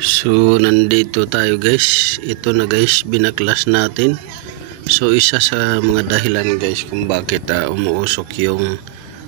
So nandito tayo guys. Ito na guys, binaklas natin. So isa sa mga dahilan guys kung bakit umuusok yung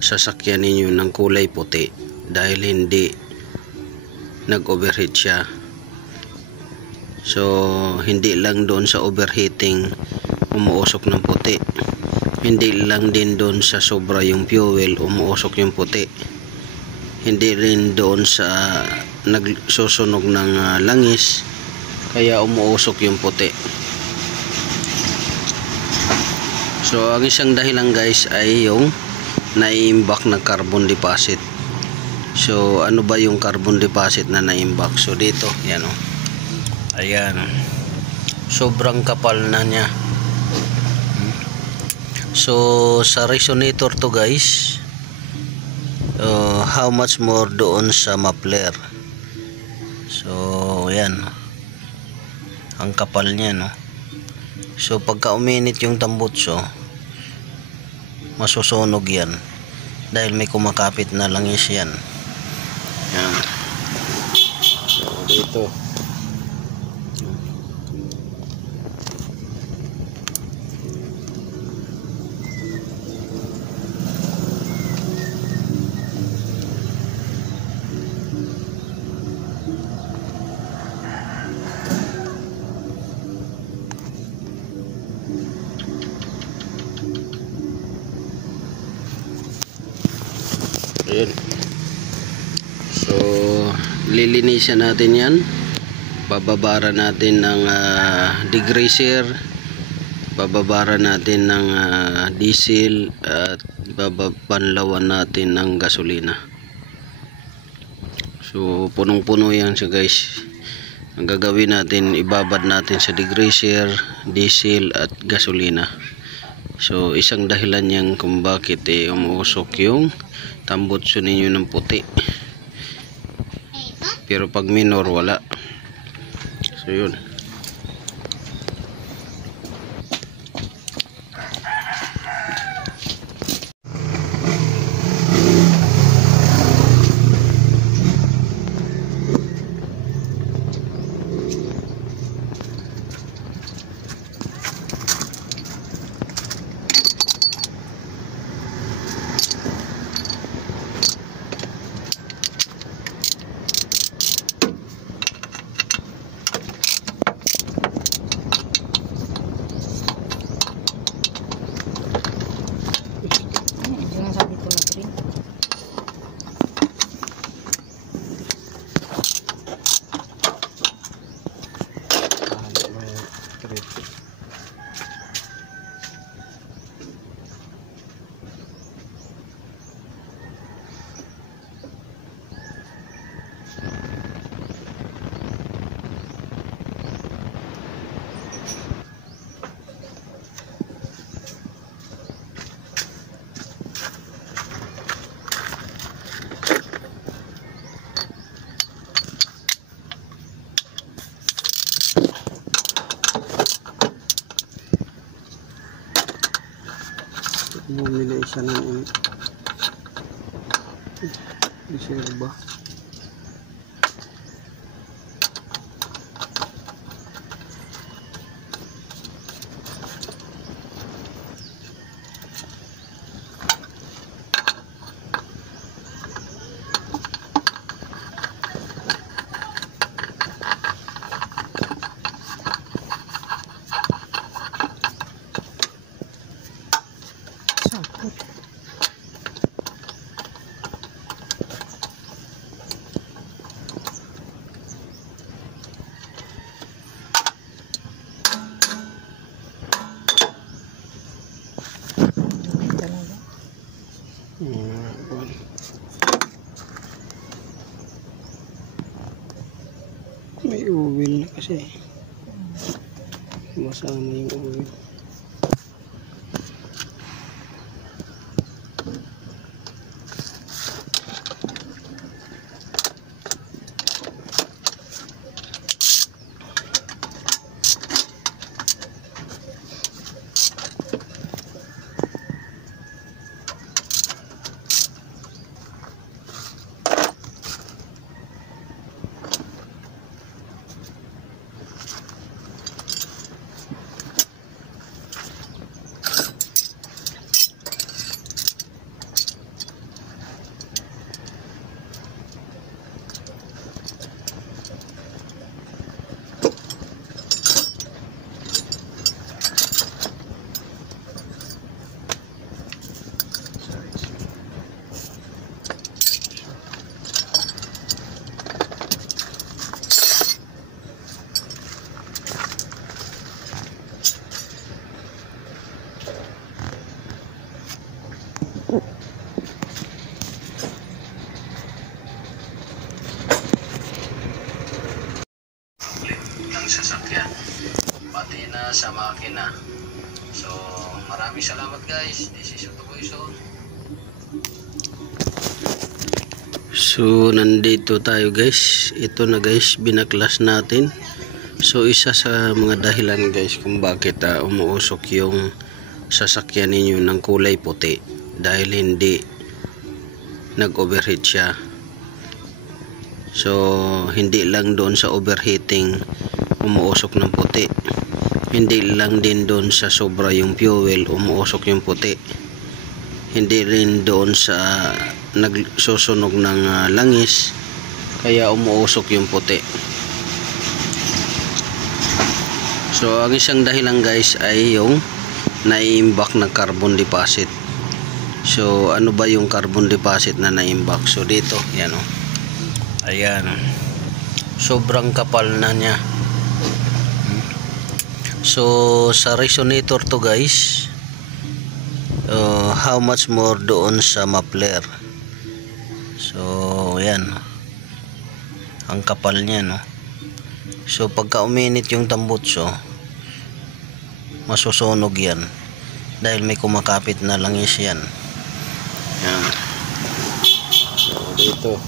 sasakyan ninyo ng kulay puti, dahil hindi nag-overheat siya. So hindi lang doon sa overheating umuusok ng puti, hindi lang din doon sa sobra yung fuel umuusok yung puti, hindi rin doon sa nagsusunog ng langis kaya umuusok yung puti. So ang isang dahilan guys ay yung naiimbak na carbon deposit. So ano ba yung carbon deposit na naiimbak? So dito, yan o. Ayan. Sobrang kapal na niya. So sa resonator to guys, how much more doon sa muffler. So yan, ang kapal niya, no. So pagka uminit yung tambutso, masusunog yan dahil may kumakapit na langis yan. Yan. So dito, ayun. So lilinisan natin yan, bababara natin ng degreaser, bababara natin ng diesel, at babanlawan natin ng gasolina. So punong-puno yan siya guys. Ang gagawin natin, ibabad natin sa degreaser, diesel at gasolina. So isang dahilan yan kung bakit umuusok yung tambutso ninyo ng puti. Pero pag minor, wala. So yun. Bumili siya ng reserva. May oil na kasi, masama yung oil. sa makina. So maraming salamat guys. This is Utoboy Son. So nandito tayo guys. Ito na guys, binaklas natin. So isa sa mga dahilan guys kung bakit umuusok yung sasakyan ninyo ng kulay puti, dahil hindi nag-overheat siya. So hindi lang doon sa overheating umuusok ng puti, hindi lang din doon sa sobra yung fuel umuusok yung puti, hindi rin doon sa nagsusunog ng langis kaya umuusok yung puti. So ang isang dahilan guys ay yung naiimbak na carbon deposit. So ano ba yung carbon deposit na naiimbak? So dito, yan o. Ayan. Sobrang kapal na niya. So sa resonator to guys, how much more doon sa muffler. So yan, ang kapal niya, no. So pagka uminit yung tambutso, masusunog yan dahil may kumakapit na langis yan. Yan. So dito,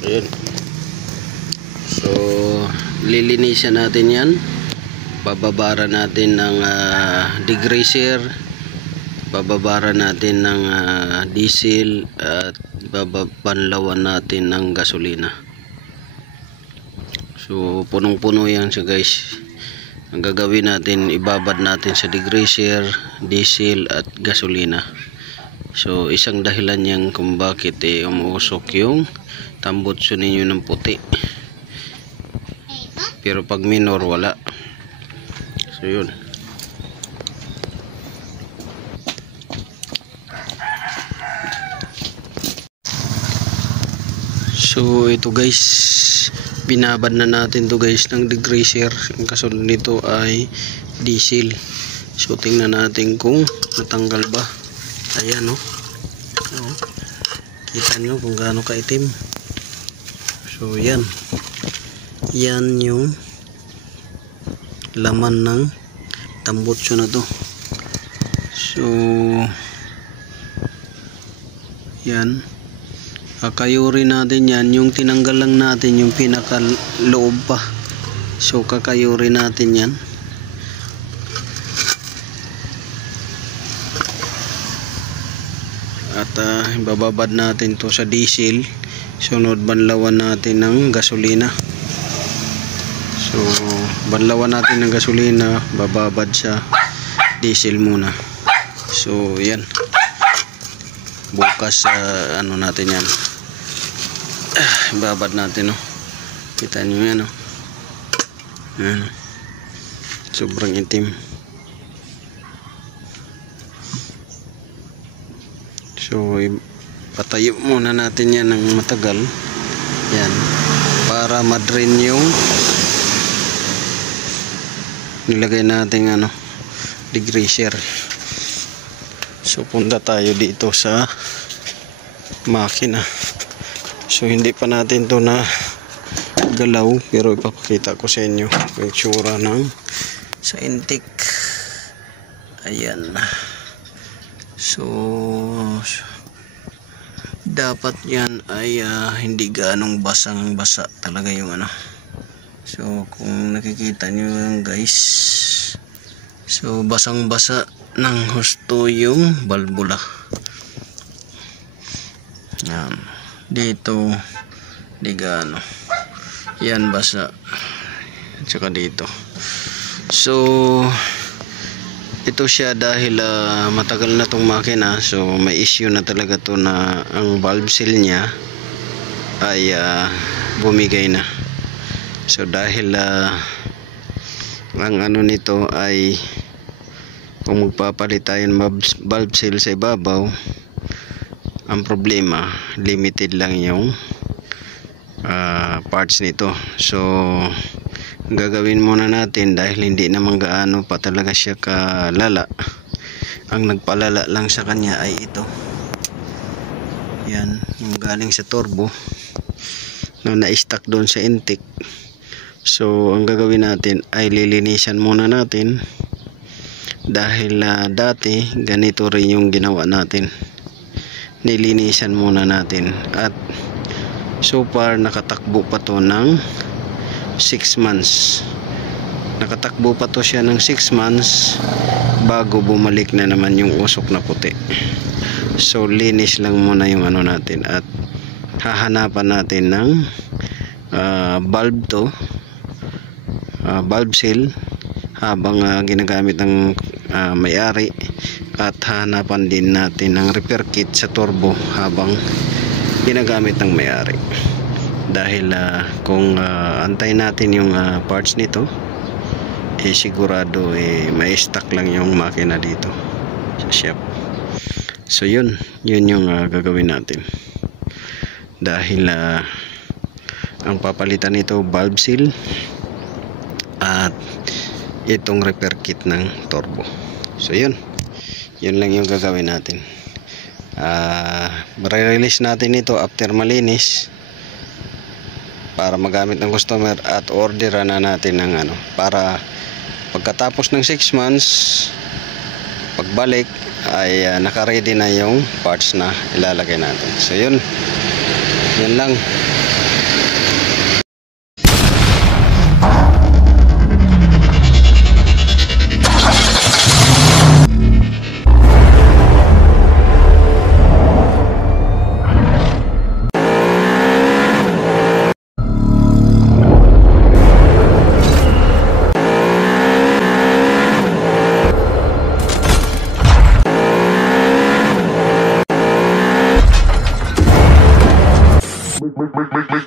ayun. So lilinisan natin yan, bababara natin ng degreaser, bababara natin ng diesel, at babanlawan natin ng gasolina. So punong-puno yan siya guys. Ang gagawin natin, ibabad natin sa degreaser, diesel at gasolina. So isang dahilan yan kung bakit umuusok yung tambutso ninyo ng puti. Pero pag minor, wala. So yun. So ito guys, binabad na natin to guys ng degreaser. Ang kasunod nito ay diesel. So tingnan natin kung natanggal ba. Ayan, no. Kita nyo kung gaano kaitim. So yan, yan yung laman ng tambutso na to. So yan, kakayurin natin yan. Yung tinanggal lang natin yung pinakaloob pa. So kakayurin natin yan. At bababad natin to sa diesel. Sunod banlawan natin ng gasolina. So banlawan natin ng gasolina, bababad sa diesel muna. So yan, bukas ano natin yan, babad natin, no. Kita nyo yan, no. Yan. Sobrang itim. So patayo muna natin yan ng matagal yan, para ma-drain yung nilagay natin degreaser. So punta tayo dito sa makina. So hindi pa natin to na galaw, pero ipapakita ko sa inyo yung itsura ng sa intake. Ayan. So dapat yan ay hindi ganong basang-basa talaga yung So kung nakikita nyo yan guys, so basang-basa ng husto yung balbula. Yan. Dito di gaano. Yan basa. At saka dito. So ito siya dahil matagal na tong makina. So may issue na talaga to na ang valve seal niya ay bumigay na. So dahil ang nito ay kung magpapalit tayo ng valve seal sa ibabaw, Ang problema, limited lang yung parts nito. So gagawin muna natin, dahil hindi naman gaano pa talaga siya kalala. Ang nagpalala lang sa kanya ay ito. Yan, yung galing sa turbo na na-stuck doon sa intake. So ang gagawin natin ay lilinisan muna natin, dahil dati ganito rin yung ginawa natin, nilinisan muna natin. At so far nakatakbo pa to ng 6 months. Nakatakbo pa to siya ng 6 months bago bumalik na naman yung usok na puti. So linis lang muna yung ano natin, at hahanapan natin ng valve to, valve seal, habang ginagamit ng may-ari. At hahanapan din natin ng repair kit sa turbo habang ginagamit ng may-ari. Dahil kung antay natin yung parts nito, sigurado may stock lang yung makina dito sa shop. So yun yung gagawin natin. Dahil ang papalitan nito valve seal at itong repair kit ng turbo. So yun lang yung gagawin natin. Re-release natin ito after malinis, para magamit ng customer, at orderan na natin ng para pagkatapos ng 6 months pagbalik ay naka-ready na yung parts na ilalagay natin. So yun lang.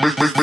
Make